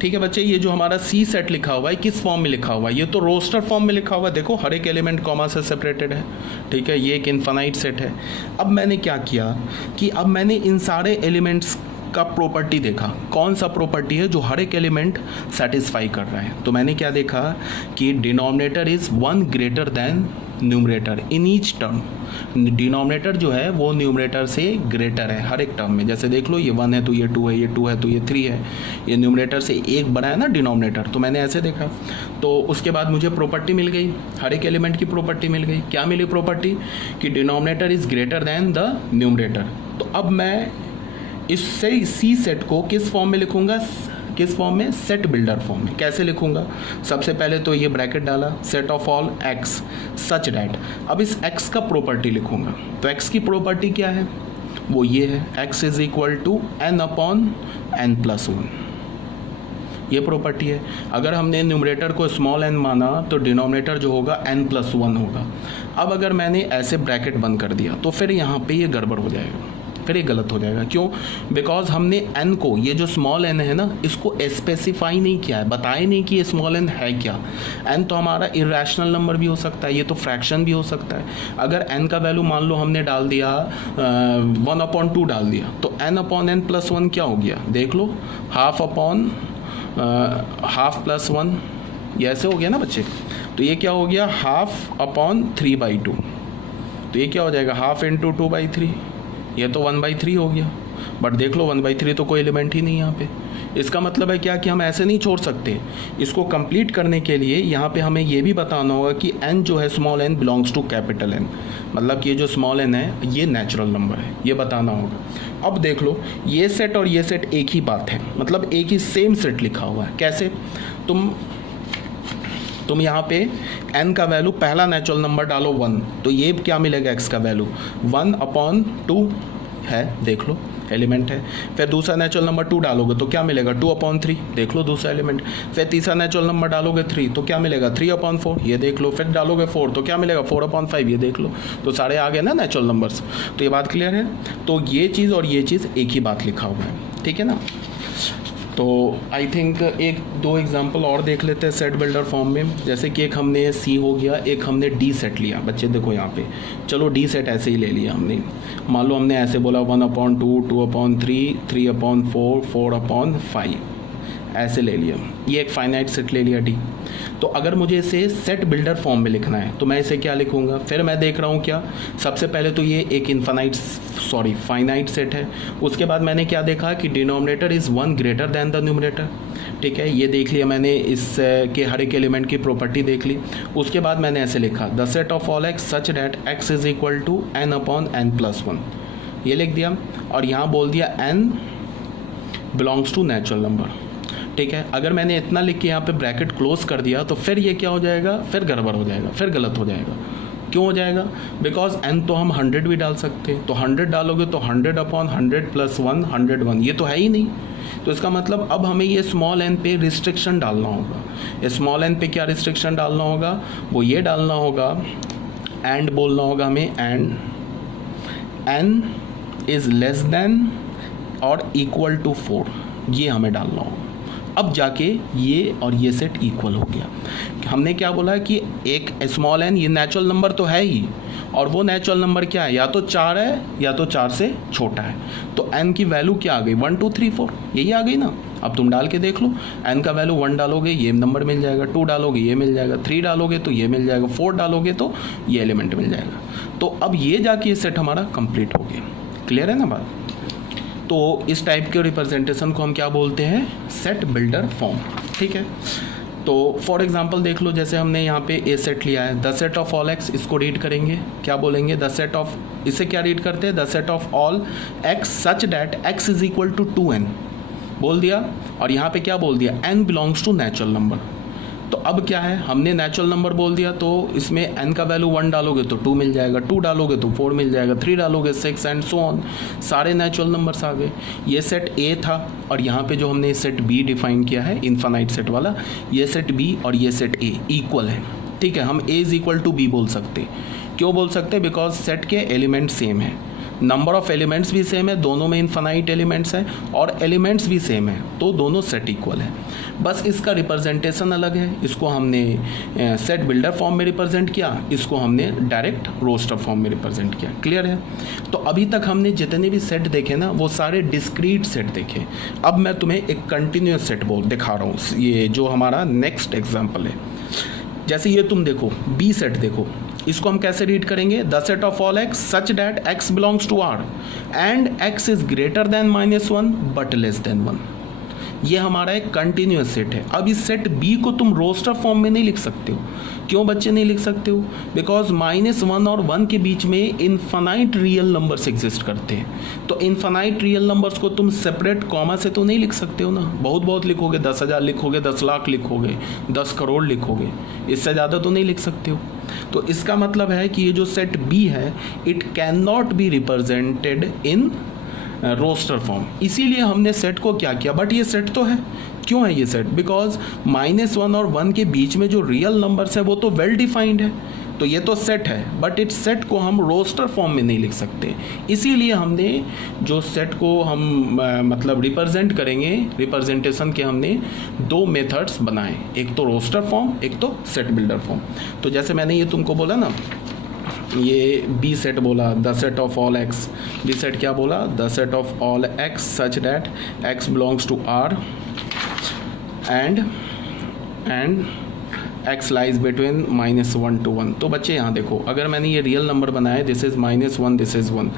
ठीक है बच्चे, ये जो हमारा सी सेट लिखा हुआ है किस फॉर्म में लिखा हुआ है, ये तो रोस्टर फॉर्म में लिखा हुआ है, देखो हर एक एलिमेंट कॉमा से सेपरेटेड है, ठीक है, ये एक इनफाइनाइट सेट है। अब मैंने क्या किया कि अब मैंने इन सारे एलिमेंट्स का प्रॉपर्टी देखा, कौन सा प्रॉपर्टी है जो हर एक एलिमेंट सेटिस्फाई कर रहा है। तो मैंने क्या देखा कि denominator is 1 greater than numerator in each term. Denominator जो है वो न्यूमरेटर से ग्रेटर है हर एक टर्म में। जैसे देख लो, ये 1 है तो ये 2 है, ये 2 है तो ये 3 है, ये न्यूमरेटर से एक बड़ा है ना डिनोमिनेटर, तो मैंने ऐसे देखा। तो उसके बाद मुझे प्रॉपर्टी मिल गई, हर एक एलिमेंट की प्रॉपर्टी मिल गई। क्या मिली प्रॉपर्टी कि denominator is greater than the numerator. तो अब मैं इससे सी सेट को किस फॉर्म में लिखूंगा, किस फॉर्म में, सेट बिल्डर फॉर्म में। कैसे लिखूंगा, सबसे पहले तो ये ब्रैकेट डाला, set of all x such that. अब इस एक्स का प्रॉपर्टी लिखूंगा, तो एक्स की प्रॉपर्टी क्या है, वो ये है, x is equal to n upon n plus 1, ये प्रॉपर्टी है। अगर हमने न्यूमरेटर को स्मॉल एन माना तो डिनोमिनेटर जो होगा एन प्लस 1 होगा। अब अगर मैंने ऐसे ब्रैकेट बंद कर दिया तो फिर यहाँ पे ये गड़बड़ हो जाएगा, फिर ये गलत हो जाएगा। क्यों, बिकॉज हमने n को, ये जो स्मॉल n है ना, इसको स्पेसिफाई नहीं किया है, बताया नहीं कि ये स्मॉल n है क्या। n तो हमारा इरेशनल नंबर भी हो सकता है, ये तो फ्रैक्शन भी हो सकता है। अगर n का वैल्यू मान लो हमने डाल दिया 1/2 डाल दिया, तो n अपॉन n प्लस 1 क्या हो गया, देख लो, हाफ अपॉन हाफ प्लस 1, ये ऐसे हो गया ना बच्चे। तो ये क्या हो गया, हाफ अपॉन 3/2, तो ये क्या हो जाएगा, हाफ इंटू 2/3, ये तो 1/3 हो गया। बट देख लो 1/3 तो कोई एलिमेंट ही नहीं यहाँ पे। इसका मतलब है क्या कि हम ऐसे नहीं छोड़ सकते, इसको कंप्लीट करने के लिए यहाँ पे हमें ये भी बताना होगा कि n जो है small n belongs to capital N, मतलब कि ये जो स्मॉल n है ये नेचुरल नंबर है, ये बताना होगा। अब देख लो, ये सेट और ये सेट एक ही बात है, मतलब एक ही सेम सेट लिखा हुआ है। कैसे, तुम यहाँ पे n का वैल्यू, पहला नेचुरल नंबर डालो 1, तो ये क्या मिलेगा, x का वैल्यू 1/2 है, देख लो एलिमेंट है। फिर दूसरा नेचुरल नंबर 2 डालोगे तो क्या मिलेगा, 2/3, देख लो दूसरा एलिमेंट। फिर तीसरा नेचुरल नंबर डालोगे 3 तो क्या मिलेगा, 3/4, ये देख लो। फिर डालोगे 4 तो क्या मिलेगा, 4/5, ये देख लो। तो सारे आ गए ना नेचुरल नंबर्स। तो ये बात क्लियर है। तो ये चीज़ और ये चीज़ एक ही बात लिखा हुआ है, ठीक है ना। तो आई थिंक एक दो एग्जांपल और देख लेते हैं सेट बिल्डर फॉर्म में। जैसे कि एक हमने सी हो गया, एक हमने डी सेट लिया। बच्चे देखो यहाँ पे, चलो डी सेट ऐसे ही ले लिया हमने। मान लो हमने ऐसे बोला 1/2, 2/3, 3/4, 4/5, ऐसे ले लिया। ये एक फाइनाइट सेट ले लिया डी। तो अगर मुझे इसे सेट बिल्डर फॉर्म में लिखना है तो मैं इसे क्या लिखूंगा, फिर मैं देख रहा हूँ क्या, सबसे पहले तो ये एक फाइनाइट सेट है। उसके बाद मैंने क्या देखा कि denominator is 1 greater than the numerator, ठीक है, ये देख लिया मैंने, इस के हर एक एलिमेंट की प्रॉपर्टी देख ली। उसके बाद मैंने ऐसे लिखा, the set of all x such that x is equal to n upon n plus 1, ये लिख दिया। और यहाँ बोल दिया n belongs to natural number, ठीक है। अगर मैंने इतना लिख के यहाँ पे ब्रैकेट क्लोज कर दिया तो फिर ये क्या हो जाएगा, फिर गड़बड़ हो जाएगा, फिर गलत हो जाएगा। क्यों हो जाएगा, बिकॉज n तो हम 100 भी डाल सकते हैं, तो 100 डालोगे तो 100/100 प्लस 1 101, ये तो है ही नहीं। तो इसका मतलब अब हमें ये स्मॉल n पे रिस्ट्रिक्शन डालना होगा। ये स्मॉल n पे क्या रिस्ट्रिक्शन डालना होगा, वो ये डालना होगा, एंड बोलना होगा हमें, and n is less than और इक्वल टू 4, ये हमें डालना होगा। अब जाके ये और ये सेट इक्वल हो गया। हमने क्या बोला कि एक स्मॉल n, ये नेचुरल नंबर तो है ही, और वो नेचुरल नंबर क्या है, या तो 4 है या तो 4 से छोटा है। तो n की वैल्यू क्या आ गई, 1 2 3 4, यही आ गई ना। अब तुम डाल के देख लो, n का वैल्यू 1 डालोगे ये नंबर मिल जाएगा, 2 डालोगे ये मिल जाएगा, 3 डालोगे तो ये मिल जाएगा, 4 डालोगे तो ये एलिमेंट मिल जाएगा। तो अब ये जाके ये सेट हमारा कंप्लीट हो गया। क्लियर है ना बात। तो इस टाइप के रिप्रेजेंटेशन को हम क्या बोलते हैं, सेट बिल्डर फॉर्म, ठीक है। तो फॉर एग्जांपल देख लो, जैसे हमने यहाँ पे ए सेट लिया है, the set of all x, इसको रीड करेंगे क्या बोलेंगे, द सेट ऑफ, इसे क्या रीड करते हैं, the set of all x such that x is equal to 2n बोल दिया। और यहाँ पे क्या बोल दिया, n belongs to natural number. तो अब क्या है, हमने नेचुरल नंबर बोल दिया, तो इसमें n का वैल्यू 1 डालोगे तो 2 मिल जाएगा, 2 डालोगे तो 4 मिल जाएगा, 3 डालोगे 6 एंड सो ऑन, सारे नेचुरल नंबर्स आ गए। ये सेट A था, और यहाँ पे जो हमने सेट B डिफाइन किया है, इनफाइनाइट सेट वाला, ये सेट B और ये सेट A इक्वल है, ठीक है। हम A is equal to B बोल सकते। क्यों बोल सकते, बिकॉज सेट के एलिमेंट सेम है। नंबर ऑफ एलिमेंट्स भी सेम है, दोनों में इनफाइनाइट एलिमेंट्स हैं और एलिमेंट्स भी सेम है, तो दोनों सेट इक्वल है। बस इसका रिप्रेजेंटेशन अलग है, इसको हमने सेट बिल्डर फॉर्म में रिप्रेजेंट किया, इसको हमने डायरेक्ट रोस्टर फॉर्म में रिप्रेजेंट किया। क्लियर है? तो अभी तक हमने जितने भी सेट देखे ना वो सारे डिस्क्रीट सेट देखे। अब मैं तुम्हें एक कंटिन्यूस सेट दिखा रहा हूँ, ये जो हमारा नेक्स्ट एग्जाम्पल है। जैसे ये तुम देखो बी सेट देखो, इसको हम कैसे रीड करेंगे? The set of all x such that x belongs to R and x is greater than -1 but less than 1। ये हमारा एक कंटिन्यूस सेट है। अब इस सेट बी को तुम रोस्टर फॉर्म में नहीं लिख सकते हो। क्यों बच्चे नहीं लिख सकते हो? बिकॉज -1 और 1 के बीच में इनफाइनाइट रियल नंबर्स एग्जिस्ट करते हैं। तो इनफाइनाइट रियल नंबर्स को तुम सेपरेट कॉमा से तो नहीं लिख सकते हो ना। बहुत लिखोगे, 10,000 लिखोगे, 10 लाख लिखोगे, 10 करोड़ लिखोगे, इससे ज़्यादा तो नहीं लिख सकते हो। तो इसका मतलब है कि ये जो सेट बी है it can not be represented in roster form. इसीलिए हमने सेट को क्या किया, बट ये सेट तो है। क्यों है ये सेट? बिकॉज -1 और 1 के बीच में जो रियल नंबर्स है वो तो वेल डिफाइंड है, तो ये तो सेट है, बट इस सेट को हम रोस्टर फॉर्म में नहीं लिख सकते। इसीलिए हमने जो सेट को हम मतलब रिप्रेजेंट करेंगे, रिप्रेजेंटेशन के हमने 2 मेथड्स बनाए, एक तो रोस्टर फॉर्म, एक तो सेट बिल्डर फॉर्म। तो जैसे मैंने ये तुमको बोला ना, ये बी सेट बोला, the set of all x. B set क्या बोला? The set of all x such that x belongs to R and x lies between -1 to 1। तो बच्चे यहाँ देखो, अगर मैंने ये रियल नंबर बनाया, दिस इज -1, दिस इज 1,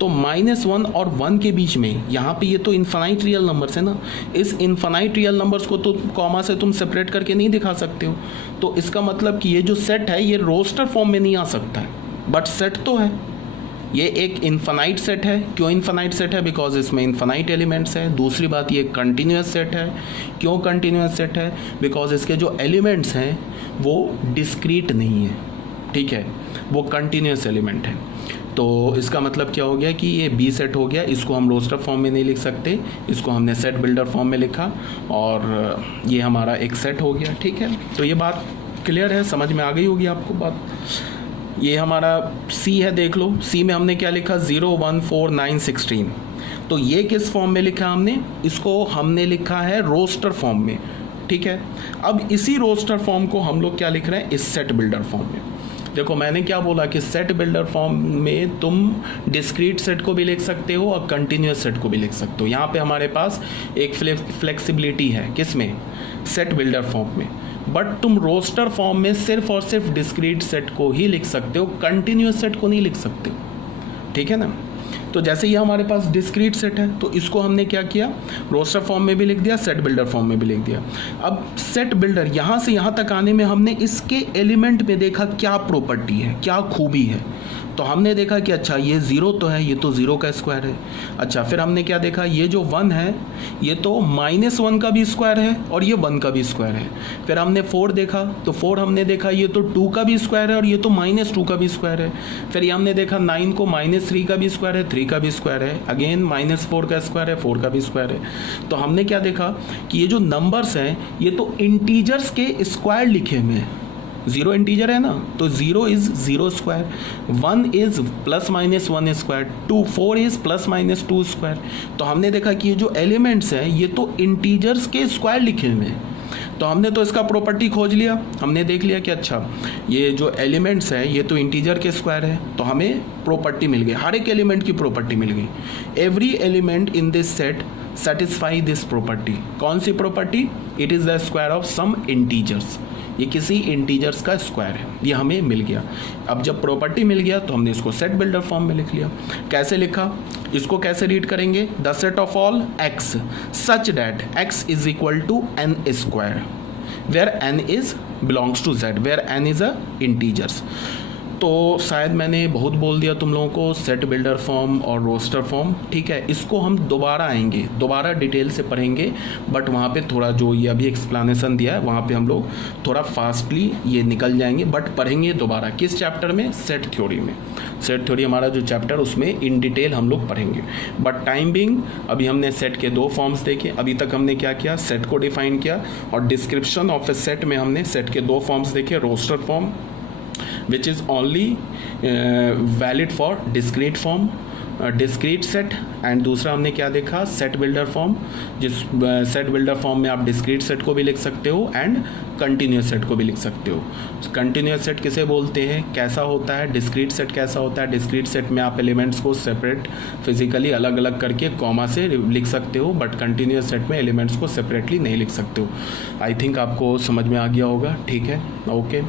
तो -1 और 1 के बीच में यहाँ पे ये तो इनफाइनाइट रियल नंबर्स है ना। इस इनफाइनाइट रियल नंबर्स को तो कॉमा से तुम सेपरेट करके नहीं दिखा सकते हो। तो इसका मतलब कि ये जो सेट है ये रोस्टर फॉर्म में नहीं आ सकता है, बट सेट तो है। ये एक इनफाइनाइट सेट है। क्यों इनफाइनाइट सेट है? बिकॉज इसमें इनफाइनाइट एलिमेंट्स है। दूसरी बात, ये कंटिन्यूस सेट है। क्यों कंटिन्यूस सेट है? बिकॉज इसके जो एलिमेंट्स हैं वो डिस्क्रीट नहीं है, ठीक है, वो कंटिन्यूस एलिमेंट है। तो इसका मतलब क्या हो गया कि ये बी सेट हो गया। इसको हम रोस्टर फॉर्म में नहीं लिख सकते, इसको हमने सेट बिल्डर फॉर्म में लिखा और ये हमारा एक सेट हो गया, ठीक है। तो ये बात क्लियर है, समझ में आ गई होगी आपको बात। ये हमारा C है, देख लो C में हमने क्या लिखा? 0, 1, 4, 9, 16। तो ये किस फॉर्म में लिखा हमने? इसको हमने लिखा है रोस्टर फॉर्म में, ठीक है। अब इसी रोस्टर फॉर्म को हम लोग क्या लिख रहे हैं? इस सेट बिल्डर फॉर्म में। देखो मैंने क्या बोला कि सेट बिल्डर फॉर्म में तुम डिस्क्रीट सेट को भी लिख सकते हो और कंटिन्यूस सेट को भी लिख सकते हो। यहाँ पे हमारे पास एक फ्लेक्सिबिलिटी है, किस में? सेट बिल्डर फॉर्म में। बट तुम रोस्टर फॉर्म में सिर्फ और सिर्फ डिस्क्रीट सेट को ही लिख सकते हो, कंटिन्यूस सेट को नहीं लिख सकते हो, ठीक है ना। तो जैसे ये हमारे पास डिस्क्रीट सेट है तो इसको हमने क्या किया? रोस्टर फॉर्म में भी लिख दिया, सेट बिल्डर फॉर्म में भी लिख दिया। अब सेट बिल्डर यहाँ से यहाँ तक आने में हमने इसके एलिमेंट में देखा क्या प्रॉपर्टी है, क्या खूबी है। तो हमने देखा कि अच्छा ये 0 तो है, ये तो 0 का स्क्वायर है। अच्छा फिर हमने क्या देखा? ये जो 1 है ये तो -1 का भी स्क्वायर है और ये 1 का भी स्क्वायर है। फिर हमने 4 देखा, तो 4 हमने देखा ये तो 2 का भी स्क्वायर है और ये तो -2 का भी स्क्वायर है। फिर ये हमने देखा 9 को -3 का भी स्क्वायर है, 3 का भी स्क्वायर है, अगेन -4 का स्क्वायर है, 4 का भी स्क्वायर है। तो हमने क्या देखा कि ये जो नंबर्स हैं ये तो इंटीजर्स के स्क्वायर लिखे हुए हैं। 0 इंटीजर है ना, तो 0 is 0 square, 1 is ±1 square, 4 is ±2 square. तो हमने देखा कि ये जो एलिमेंट्स हैं ये तो इंटीजर्स के स्क्वायर लिखे हुए हैं। तो हमने तो इसका प्रॉपर्टी खोज लिया, हमने देख लिया कि अच्छा ये जो एलिमेंट्स हैं ये तो इंटीजर के स्क्वायर है, तो हमें प्रॉपर्टी मिल गई, हर एक एलिमेंट की प्रॉपर्टी मिल गई। Every element in this set satisfy this property. कौन सी property? It is the square of some integers. ये किसी इंटीजर्स का स्क्वायर है, ये हमें मिल गया। अब जब प्रॉपर्टी मिल गया तो हमने इसको सेट बिल्डर फॉर्म में लिख लिया। कैसे लिखा? इसको कैसे रीड करेंगे? The set of all x such that x is equal to n square where n is belongs to z, where n is a integers. तो शायद मैंने बहुत बोल दिया तुम लोगों को, सेट बिल्डर फॉर्म और रोस्टर फॉर्म, ठीक है। इसको हम दोबारा आएंगे, दोबारा डिटेल से पढ़ेंगे, बट वहाँ पे थोड़ा जो ये अभी एक्सप्लेनेशन दिया है वहाँ पे हम लोग थोड़ा फास्टली ये निकल जाएंगे, बट पढ़ेंगे दोबारा। किस चैप्टर में? सेट थ्योरी में। सेट थ्योरी हमारा जो चैप्टर उसमें इन डिटेल हम लोग पढ़ेंगे। बट टाइम बिंग अभी हमने सेट के 2 फॉर्म्स देखे। अभी तक हमने क्या किया? सेट को डिफाइन किया और डिस्क्रिप्शन ऑफ ए सेट में हमने सेट के 2 फॉर्म्स देखे। Roster form which is only valid for discrete form discrete set and दूसरा हमने क्या देखा, सेट बिल्डर फॉर्म, जिस सेट बिल्डर फॉर्म में आप डिस्क्रीट सेट को भी लिख सकते हो एंड कंटिन्यूस सेट को भी लिख सकते हो। कंटिन्यूस सेट किसे बोलते हैं, कैसा होता है, डिस्क्रीट सेट कैसा होता है, डिस्क्रीट सेट में आप एलिमेंट्स को सेपरेट फिजिकली अलग अलग करके कॉमा से लिख सकते हो, बट कंटिन्यूस सेट में एलिमेंट्स को सेपरेटली नहीं लिख सकते हो। आई थिंक आपको समझ में आ गया होगा, ठीक है, ओके।